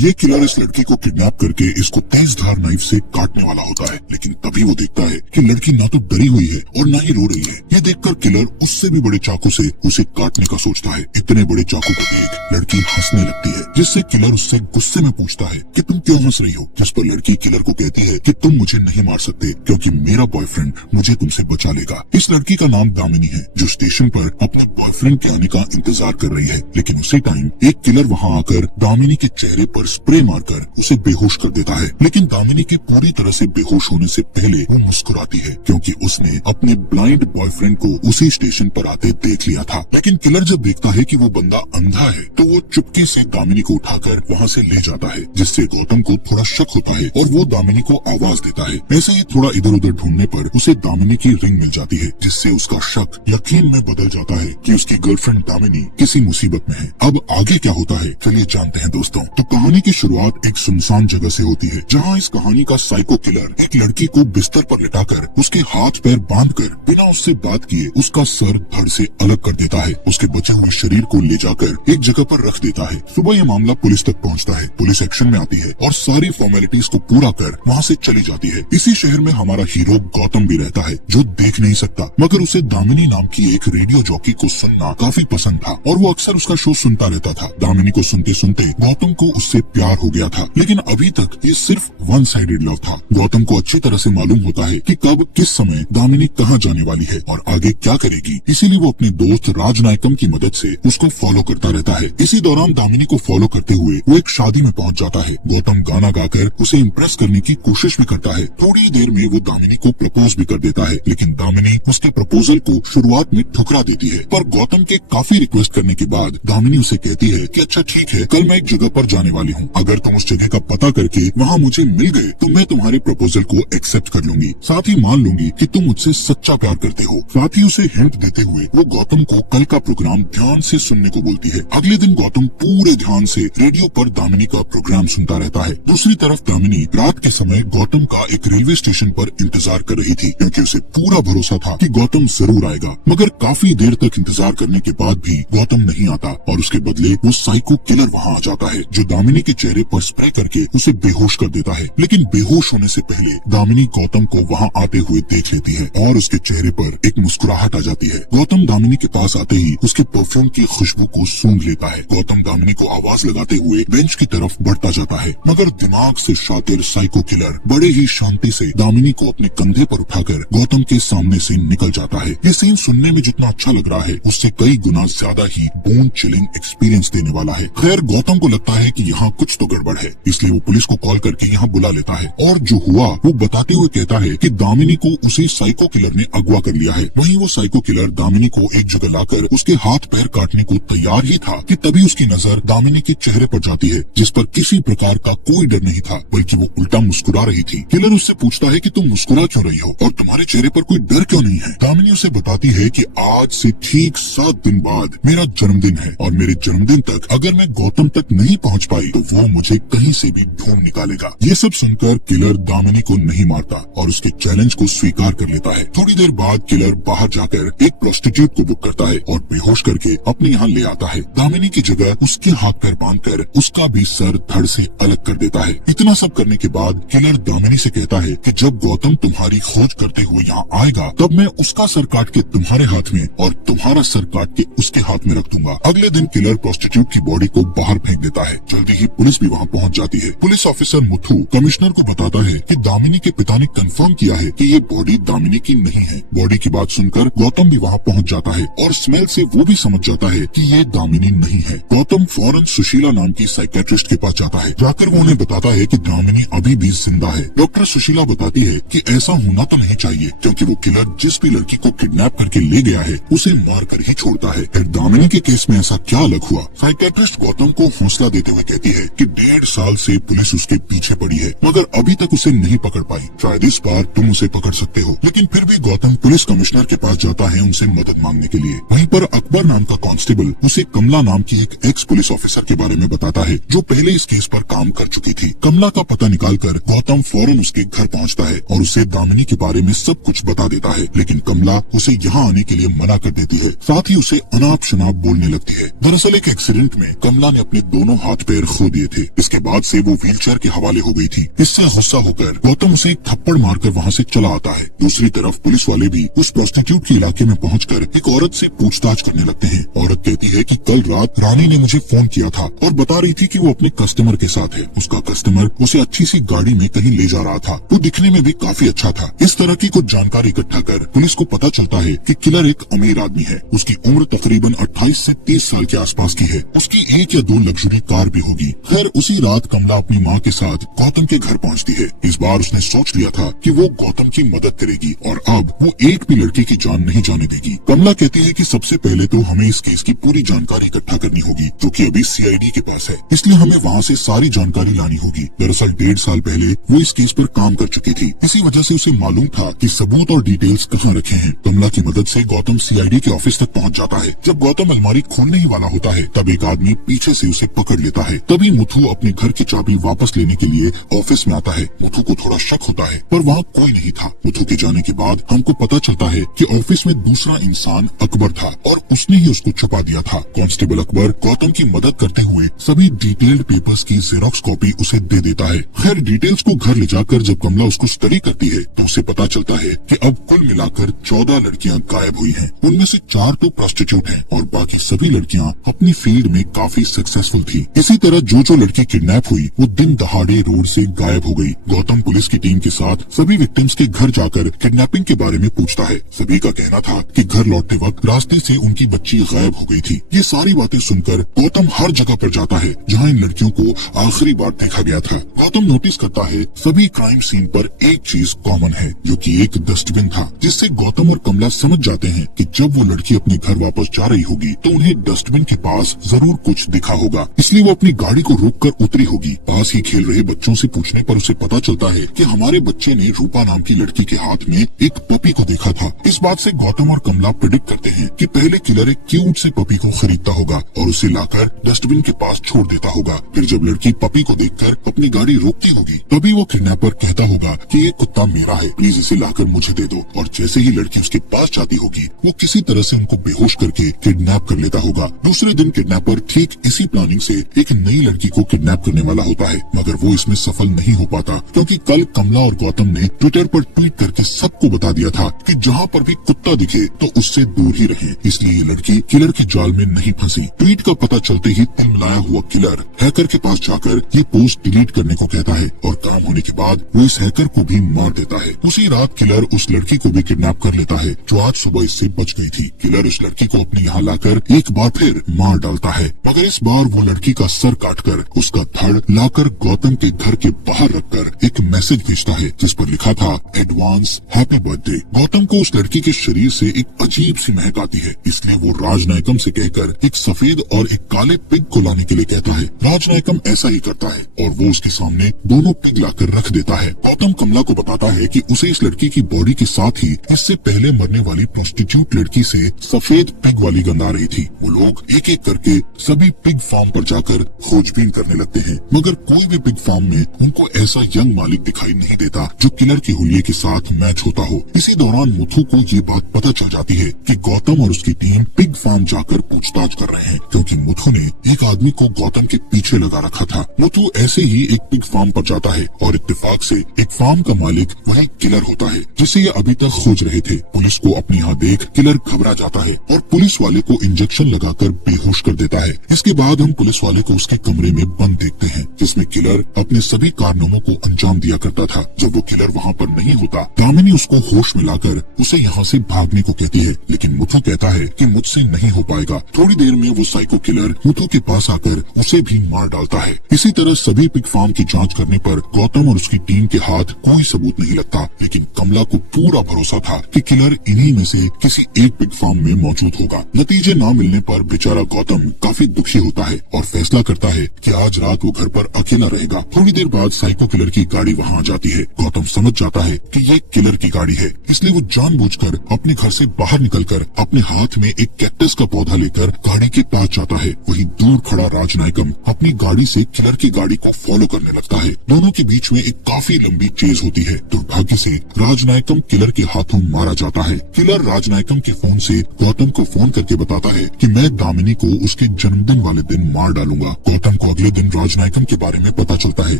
ये किलर इस लड़की को किडनैप करके इसको तेजधार नाइफ से काटने वाला होता है, लेकिन तभी वो देखता है कि लड़की ना तो डरी हुई है और ना ही रो रही है। ये देखकर किलर उससे भी बड़े चाकू से उसे काटने का सोचता है। इतने बड़े चाकू को देख लड़की हंसने लगती है, जिससे किलर उससे गुस्से में पूछता है कि तुम क्यों हंस रही हो। जिस पर लड़की किलर को कहती है कि तुम मुझे नहीं मार सकते क्योंकि मेरा बॉयफ्रेंड मुझे तुमसे बचा लेगा। इस लड़की का नाम दामिनी है, जो स्टेशन पर अपने बॉयफ्रेंड के आने का इंतजार कर रही है। लेकिन उसी टाइम एक किलर वहाँ आकर दामिनी के चेहरे पर स्प्रे मारकर उसे बेहोश कर देता है। लेकिन दामिनी के पूरी तरह से बेहोश होने से पहले वो मुस्कुराती है, क्योंकि उसने अपने ब्लाइंड बॉयफ्रेंड को उसी स्टेशन पर आते देख लिया था। लेकिन किलर जब देखता है कि वो बंदा अंधा है तो वो चुपके से दामिनी को उठाकर वहाँ से ले जाता है, जिससे गौतम को थोड़ा शक होता है और वो दामिनी को आवाज देता है। ऐसे ही थोड़ा इधर उधर ढूंढने पर उसे दामिनी की रिंग मिल जाती है, जिससे उसका शक यकीन में बदल जाता है कि उसकी गर्लफ्रेंड दामिनी किसी मुसीबत में है। अब आगे क्या होता है चलिए जानते हैं दोस्तों। तो कहानी की शुरुआत एक सुनसान जगह से होती है, जहाँ इस कहानी का साइको किलर एक लड़की को बिस्तर पर लिटाकर उसके हाथ पैर बांधकर बिना उससे बात किए उसका सर धड़ से अलग कर देता है। उसके बचे हुए शरीर को ले जाकर एक जगह पर रख देता है। सुबह ये मामला पुलिस तक पहुँचता है। पुलिस एक्शन में आती है और सारी फॉर्मेलिटीज को पूरा कर वहाँ से चली जाती है। इसी शहर में हमारा हीरो गौतम भी रहता है, जो देख नहीं सकता, मगर उसे दामिनी नाम की एक रेडियो जॉकी को सुनना काफी पसंद था और वो अक्सर उसका शो सुनता रहता था। दामिनी को सुनते सुनते गौतम को उससे प्यार हो गया था, लेकिन अभी तक ये सिर्फ वन साइडेड लव था। गौतम को अच्छी तरह से मालूम होता है कि कब किस समय दामिनी कहाँ जाने वाली है और आगे क्या करेगी, इसीलिए वो अपने दोस्त राजनायकम की मदद से उसको फॉलो करता रहता है। इसी दौरान दामिनी को फॉलो करते हुए वो एक शादी में पहुंच जाता है। गौतम गाना गाकर उसे इम्प्रेस करने की कोशिश भी करता है। थोड़ी देर में वो दामिनी को प्रपोज भी कर देता है, लेकिन दामिनी उसके प्रपोजल को शुरुआत में ठुकरा देती है। पर गौतम के काफी रिक्वेस्ट करने के बाद दामिनी उसे कहती है कि अच्छा ठीक है, कल मैं एक जगह पर जाने वाली हूँ, अगर तुम उस जगह का पता करके वहाँ मुझे मिल गए तो मैं तुम्हारे प्रपोजल को एक्सेप्ट कर लूंगी, साथ ही मान लूंगी कि तुम मुझसे सच्चा प्यार करते हो। साथ ही उसे हिंट देते हुए वो गौतम को कल का प्रोग्राम ध्यान से सुनने को बोलती है। अगले दिन गौतम पूरे ध्यान से रेडियो पर दामिनी का प्रोग्राम सुनता रहता है। दूसरी तरफ दामिनी रात के समय गौतम का एक रेलवे स्टेशन पर इंतजार कर रही थी, क्योंकि उसे पूरा भरोसा था कि गौतम जरूर आएगा। मगर काफी देर तक इंतजार करने के बाद भी गौतम नहीं आता और उसके बदले वो साइको किलर वहाँ आ जाता है, जो दामिनी के चेहरे पर स्प्रे करके उसे बेहोश कर देता है। लेकिन बेहोश होने से पहले दामिनी गौतम को वहाँ आते हुए देख लेती है और उसके चेहरे पर एक मुस्कुराहट आ जाती है। गौतम दामिनी के पास आते ही उसके परफ्यूम की खुशबू को सूंघ लेता है। गौतम दामिनी को आवाज लगाते हुए बेंच की तरफ बढ़ता जाता है, मगर दिमाग से शातिर साइको किलर बड़े ही शांति से दामिनी को अपने कंधे पर उठाकर गौतम के सामने से निकल जाता है। ये सीन सुनने में जितना अच्छा लग रहा है, उससे कई गुना ज्यादा ही बोन चिलिंग एक्सपीरियंस देने वाला है। खैर गौतम को लगता है कि यहाँ कुछ तो गड़बड़ है, इसलिए वो पुलिस को कॉल करके यहाँ बुला लेता है और जो हुआ वो बताते हुए कहता है कि दामिनी को उसी साइको किलर ने अगवा कर लिया है। वहीं वो साइको किलर दामिनी को एक जगह लाकर उसके हाथ पैर काटने को तैयार ही था कि तभी उसकी नजर दामिनी के चेहरे पर जाती है, जिस पर किसी प्रकार का कोई डर नहीं था, बल्कि वो उल्टा मुस्कुरा रही थी। किलर उससे पूछता है कि तुम मुस्कुरा क्यों रही हो और तुम्हारे चेहरे पर कोई डर क्यों नहीं है। दामिनी उसे बताती है कि आज से ठीक 7 दिन बाद मेरा जन्मदिन है और मेरे जन्मदिन तक अगर मैं गौतम तक नहीं पहुंच पाई तो वो मुझे कहीं से भी ढूंढ निकालेगा। ये सब सुनकर किलर दामिनी को नहीं मारता और उसके चैलेंज को स्वीकार कर लेता है। थोड़ी देर बाद किलर बाहर जाकर एक प्रोस्टिट्यूट को बुक करता है और बेहोश करके अपने यहाँ ले आता है। दामिनी की जगह उसके हाथ पैर बांधकर उसका भी सर धड़ से अलग कर देता है। इतना सब करने के बाद किलर दामिनी से कहता है कि जब गौतम तुम्हारी खोज करते हुए यहाँ आएगा तब मैं उसका सर काट के तुम्हारे हाथ में और तुम्हारा सर काट के उसके हाथ में रख दूंगा। अगले दिन किलर प्रोस्टिट्यूट की बॉडी को बाहर फेंक देता है। जल्दी ही पुलिस भी वहाँ पहुँच जाती है। पुलिस ऑफिसर मुथु कमिश्नर को बताता है कि दामिनी के पिता ने कंफर्म किया है कि ये बॉडी दामिनी की नहीं है। बॉडी की बात सुनकर गौतम भी वहाँ पहुँच जाता है और स्मेल से वो भी समझ जाता है कि ये दामिनी नहीं है। गौतम फौरन सुशीला नाम की साइकेट्रिस्ट के पास जाता है। जाकर वो उन्हें बताता है कि दामिनी अभी भी जिंदा है। डॉक्टर सुशीला बताती है कि ऐसा होना तो नहीं चाहिए, क्योंकि वो किलर जिस भी लड़की को किडनैप करके ले गया है उसे मार कर ही छोड़ता है। फिर दामिनी के केस में ऐसा क्या अलग हुआ? साइकेट्रिस्ट गौतम को हौसला देते हुए कहती है कि 1.5 साल से पुलिस उसके पीछे पड़ी है, मगर अभी तक उसे नहीं पकड़ पाई। शायद इस बार तुम उसे पकड़ सकते हो। लेकिन फिर भी गौतम पुलिस कमिश्नर के पास जाता है उनसे मदद मांगने के लिए। वहीं पर अकबर नाम का कांस्टेबल उसे कमला नाम की एक एक्स पुलिस ऑफिसर के बारे में बताता है, जो पहले इस केस पर काम कर चुकी थी। कमला का पता निकालकर गौतम फौरन उसके घर पहुंचता है और उसे दामिनी के बारे में सब कुछ बता देता है। लेकिन कमला उसे यहाँ आने के लिए मना कर देती है, साथ ही उसे अनाप शनाप बोलने लगती है। दरअसल एक एक्सीडेंट में कमला ने अपने दोनों हाथ पैर खो दिए थे। इसके बाद से वो व्हीलचेयर के हवाले हो गई थी। इससे गुस्सा होकर गौतम उसे एक थप्पड़ मारकर वहाँ से चला आता है। दूसरी तरफ पुलिस वाले भी उस प्रोस्टिट्यूट के इलाके में पहुंचकर एक औरत से पूछताछ करने लगते हैं। औरत कहती है कि कल रात रानी ने मुझे फोन किया था और बता रही थी कि वो अपने कस्टमर के साथ है। उसका कस्टमर उसे अच्छी सी गाड़ी में कहीं ले जा रहा था। वो दिखने में भी काफी अच्छा था। इस तरह की कुछ जानकारी इकट्ठा कर पुलिस को पता चलता है कि किलर एक अमीर आदमी है। उसकी उम्र तकरीबन 28 से 30 साल के आसपास की है। उसकी 1 या 2 लग्जरी कार भी होगी। खैर उसी रात कमला अपनी माँ के साथ गौतम के घर पहुँचती है। इस बार उसने सोच लिया था कि वो गौतम की मदद करेगी और अब वो एक भी लड़के की जान नहीं जाने देगी। कमला कहती है कि सबसे पहले तो हमें इस केस की पूरी जानकारी इकट्ठा करनी होगी, जो कि अभी सीआईडी के पास है। इसलिए हमें वहाँ से सारी जानकारी लानी होगी। दरअसल 1.5 साल पहले वो इस केस पर काम कर चुकी थी। इसी वजह से उसे मालूम था कि सबूत और डिटेल्स कहाँ रखे हैं। कमला की मदद से गौतम सीआईडी के ऑफिस तक पहुँच जाता है। जब गौतम अलमारी खोलने ही वाला होता है तब एक आदमी पीछे से उसे पकड़ लेता है। तभी मुथु अपने घर की चाबी वापस लेने के लिए ऑफिस में आता है। मुथु को थोड़ा शक होता है पर वहाँ कोई नहीं था। मुथु के जाने के बाद हमको पता चलता है कि ऑफिस में दूसरा इंसान अकबर था और उसने ही उसको छुपा दिया था। कांस्टेबल अकबर गौतम की मदद करते हुए सभी डिटेल्ड पेपर्स की जेरोक्स कॉपी उसे दे देता है। खैर डिटेल्स को घर ले जाकर जब कमला उसको स्टडी करती है तो उसे पता चलता है कि अब कुल मिलाकर 14 लड़कियां गायब हुई हैं। उनमें से 4 तो प्रोस्टिट्यूट हैं और बाकी सभी लड़कियां अपनी फील्ड में काफी सक्सेसफुल थी। इसी तरह जो लड़की किडनैप हुई वो दिन दहाड़े रोड से गायब हो गई। गौतम पुलिस की टीम के साथ सभी विक्टिम्स के घर जाकर किडनैपिंग के बारे में पूछता है। सभी का कहना था कि घर लौटते वक्त रास्ते से उनकी बच्ची गायब हो गई थी। ये सारी बातें सुनकर गौतम हर जगह पर जाता है जहाँ इन लड़कियों को आखिरी बार देखा गया था। गौतम नोटिस करता है सभी क्राइम सीन पर एक चीज कॉमन है, जो कि एक डस्टबिन था, जिससे गौतम और कमला समझ जाते हैं कि जब वो लड़की अपने घर वापस जा रही होगी तो उन्हें डस्टबिन के पास जरूर कुछ दिखा होगा। इसलिए वो अपनी गाड़ी को रोककर उतरी होगी। पास ही खेल रहे बच्चों से पूछने पर उसे पता चलता है कि हमारे बच्चे ने रूपा नाम की लड़की के हाथ में एक पपी को देखा था। इस बात से गौतम और कमला प्रेडिक्ट करते हैं कि पहले किलर एक क्यूट से पपी को खरीदता होगा और उसे लाकर डस्टबिन के पास छोड़ देता होगा। फिर जब लड़की पपी को देखकर अपनी गाड़ी रोकती होगी तभी वो किडनैपर कहता होगा कि ये कुत्ता मेरा है, प्लीज इसे लाकर मुझे दे दो। और जैसे ही लड़की उसके पास जाती होगी वो किसी तरह से उनको बेहोश करके किडनैप कर लेता होगा। दूसरे दिन किडनैपर ठीक इसी प्लानिंग से एक नई लड़की को किडनैप करने वाला होता है, मगर वो इसमें सफल नहीं हो पाता क्योंकि कल कमला और गौतम ने ट्विटर पर ट्वीट करके सबको बता दिया था कि जहाँ पर भी कुत्ता दिखे तो उससे दूर ही रहें। इसलिए ये लड़की किलर के जाल में नहीं फंसी। ट्वीट का पता चलते ही तिलमिलाया हुआ किलर हैकर के पास जाकर ये पोस्ट डिलीट करने को कहता है और काम होने के बाद वो इस हैकर को भी मार देता है। उसी रात किलर उस लड़की को भी किडनैप कर लेता है जो आज सुबह इससे बच गई थी। किलर उस लड़की को अपने यहाँ लाकर एक बार फिर मार डालता है, मगर इस बार वो लड़की का सर काटकर उसका धड़ लाकर गौतम के घर के बाहर रखकर एक मैसेज भेजता है जिस पर लिखा था एडवांस हैप्पी बर्थडे। गौतम को उस लड़की के शरीर से एक अजीब सी महक आती है, इसलिए वो राजनायकम से कहकर एक सफेद और एक काले पिग को लाने के लिए कहता है। राजनायकम ऐसा ही करता है और वो उसके सामने दोनों पिग लाकर रख देता है। गौतम कमला को बताता है कि उसे इस लड़की की बॉडी के साथ ही इससे पहले मरने वाली प्रोस्टिट्यूट लड़की से सफेद पिग वाली गंध आ रही थी। वो लोग एक एक करके सभी पिग फार्म पर जाकर खोजबीन करने लगते हैं, मगर कोई भी पिग फार्म में उनको ऐसा यंग मालिक दिखाई नहीं देता जो किलर के हुलिये के साथ मैच होता हो। इसी दौरान मुथु को ये बात पता चल जाती है कि गौतम और उसकी टीम पिग फार्म जाकर पूछताछ कर रहे हैं क्योंकि मुथु ने एक आदमी को गौतम के पीछे लगा रखा था। मुथु ऐसे ही एक पिग फार्म पर जाता है और इत्तेफाक से एक फार्म का मालिक वही किलर होता है जिसे ये अभी तक खोज रहे थे। पुलिस को अपने यहाँ देख किलर घबरा जाता है और पुलिस वाले को इंजेक्शन लगाकर बेहोश कर देता है। इसके बाद हम पुलिस वाले को उसके कमरे में बंद देखते हैं जिसमें किलर अपने सभी कारनामों को अंजाम दिया करता था। जब वो किलर वहाँ पर नहीं होता दामिनी उसको होश में लाकर उसे यहाँ से भागने को कहती है, लेकिन मुथु कहता है कि मुझसे नहीं हो पाएगा। थोड़ी देर में वो साइको किलर मुथु के पास आकर उसे भी मार डालता है। इसी तरह सभी पिग फार्म की जांच करने पर गौतम और उसकी टीम के हाथ कोई सबूत नहीं लगता, लेकिन कमला को पूरा भरोसा था कि किलर इन्हीं में से किसी एक पिग फार्म में मौजूद होगा। नतीजे न मिलने पर बेचारा गौतम काफी दुखी होता है और फैसला करता है कि आज रात वो घर पर अकेला रहेगा। थोड़ी देर बाद साइको किलर की गाड़ी वहाँ आ जाती है। गौतम समझ जाता है कि ये किलर की गाड़ी है, इसलिए वो जानबूझकर अपने घर से बाहर निकलकर अपने हाथ में एक कैक्टस का पौधा लेकर गाड़ी के पास जाता है। वहीं दूर खड़ा राजनायकम अपनी गाड़ी से किलर की गाड़ी को फॉलो करने लगता है। दोनों के बीच में एक काफी लंबी चेज होती है। दुर्भाग्य से राजनायकम किलर के हाथों मारा जाता है। किलर राजनायकम के फोन से गौतम को फोन करके बताता है कि मैं दामिनी को उसके जन्मदिन वाले दिन मार डालूंगा। गौतम को अगले दिन राजनायकम के बारे में पता चलता है।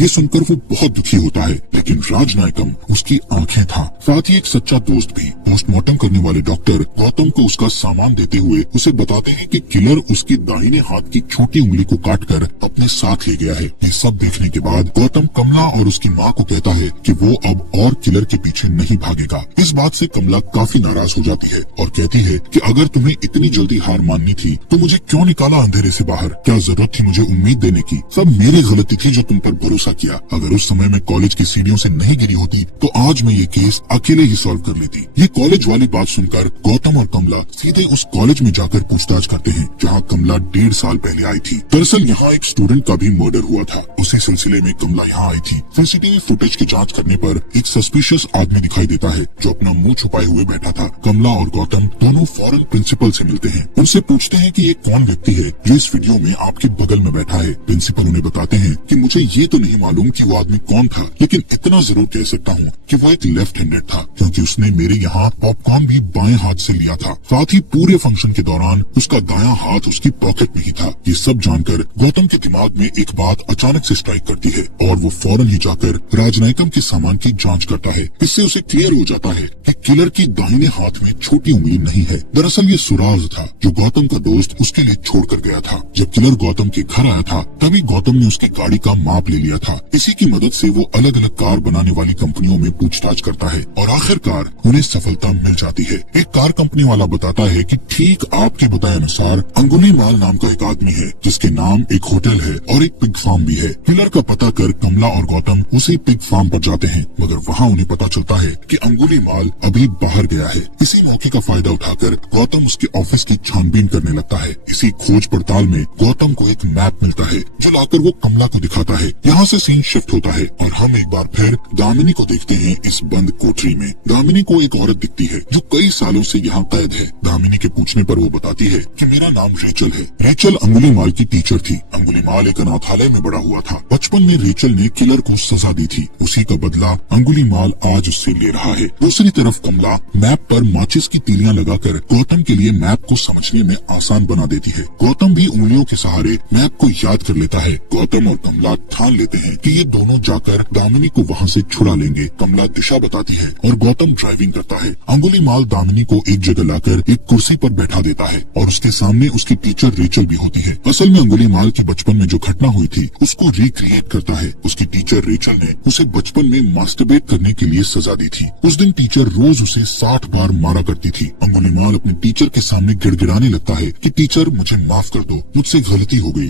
ये सुनकर वो बहुत दुखी होता है, लेकिन राजनायकम उसकी आंखें था। साथ ही एक सच्चा दोस्त भी। पोस्टमार्टम करने वाले डॉक्टर गौतम को उसका सामान देते हुए उसे बताते हैं कि किलर उसकी दाहिने हाथ की छोटी उंगली को काटकर अपने साथ ले गया है। ये सब देखने के बाद गौतम कमला और उसकी माँ को कहता है कि वो अब और किलर के पीछे नहीं भागेगा। इस बात से कमला काफी नाराज हो जाती है और कहती है कि अगर तुम्हें इतनी जल्दी हार माननी थी तो मुझे क्यों निकाला अंधेरे से बाहर? क्या जरूरत थी मुझे उम्मीद देने की? सब मेरी गलती थी जो तुम पर भरोसा किया। अगर उस समय मैं कॉलेज की सीढ़ियों से नहीं गिरी होती तो आज मैं ये केस अकेले ही सॉल्व कर लेती। ये कॉलेज वाली बात सुनकर गौतम और कमला सीधे उस कॉलेज में जाकर पूछताछ करते हैं जहाँ कमला 1.5 साल पहले आई थी। दरअसल यहाँ एक स्टूडेंट का भी मर्डर हुआ था। उसी सिलसिले में कमला यहाँ आई थी। सीसीटीवी फुटेज की जांच करने पर एक सस्पिशियस आदमी दिखाई देता है जो अपना मुंह छुपाए हुए बैठा था। कमला और गौतम दोनों फौरन प्रिंसिपल से मिलते हैं। उनसे पूछते हैं कि ये कौन व्यक्ति है जो इस वीडियो में आपके बगल में बैठा है। प्रिंसिपल उन्हें बताते हैं कि मुझे ये तो नहीं मालूम कि वो आदमी कौन था, लेकिन इतना जरूर कह सकता हूँ कि वो एक लेफ्ट हैंडेड था, क्योंकि उसने मेरे यहाँ पॉपकॉर्न भी बाएं हाथ से लिया था। साथ ही पूरे फंक्शन के दौरान उसका दायां हाथ उसकी पॉकेट में ही था। ये सब जानकर गौतम के दिमाग में एक बात अचानक से स्ट्राइक करती है और वो फौरन ही जाकर राजनायकम के सामान की जांच करता है। इससे उसे क्लियर हो जाता है कि किलर की दाहिने हाथ में छोटी उंगली नहीं है। दरअसल ये सुराग था जो गौतम का दोस्त उसके लिए छोड़कर गया था। जब किलर गौतम के घर आया था तभी गौतम ने उसकी गाड़ी का माप ले लिया था। इसी की मदद से वो अलग अलग कार बनाने वाली कंपनियों में पूछताछ करता है और आखिरकार उन्हें सफलता मिल जाती है। एक कार कंपनी वाला बताता है कि ठीक आपके बताए अनुसार अंगुलीमाल नाम का एक आदमी है जिसके नाम एक होटल है और एक पिग फार्म भी है। किलर का पता कर कमला और गौतम उसी पिग फार्म पर जाते हैं, मगर वहाँ उन्हें पता चलता है कि अंगुलीमाल अभी बाहर गया है। इसी मौके का फायदा उठाकर गौतम उसके ऑफिस की छानबीन करने लगता है। इसी खोज पड़ताल में गौतम को एक मैप मिलता है जो लाकर वो कमला को दिखाता है। यहाँ से सीन शिफ्ट होता है और हम एक बार फिर दामिनी को देखते हैं इस बंद कोठरी में। दामिनी को एक औरत दिखती है जो कई सालों से यहाँ कैद है। दामिनी के पूछने पर वो बताती है कि मेरा नाम रेचल है। रेचल अंगुलीमाल की टीचर थी। अंगुलीमाल एक अनाथालय में बड़ा हुआ था। बचपन में रेचल ने किलर को सजा दी थी। उसी का बदला अंगुलीमाल आज उससे ले रहा है। दूसरी तरफ कमला मैप पर माचिस की तीलियां लगाकर गौतम के लिए मैप को समझने में आसान बना देती है। गौतम भी उंगलियों के सहारे मैप को याद कर लेता है। गौतम और कमला ठान लेते हैं कि ये दोनों जाकर दामिनी को वहाँ से छुड़ा लेंगे। कमला दिशा बताती है और गौतम ड्राइविंग करता है। अंगुलीमाल दामिनी को एक जगह लाकर एक कुर्सी पर बैठा देता है और उसके सामने उसकी टीचर रेचल भी होती है। असल में अंगुलीमाल की बचपन में जो घटना हुई थी उसको रिक्रिएट करता है। उसकी टीचर रेचल ने उसे बचपन में मास्टरबेट करने के लिए सजा दी थी। उस दिन टीचर रोज उसे 60 बार मारा करती थी। अंगुलीमाल अपने टीचर के सामने गिड़गिड़ाने लगता है कि टीचर मुझे माफ कर दो, मुझसे गलती हो गई।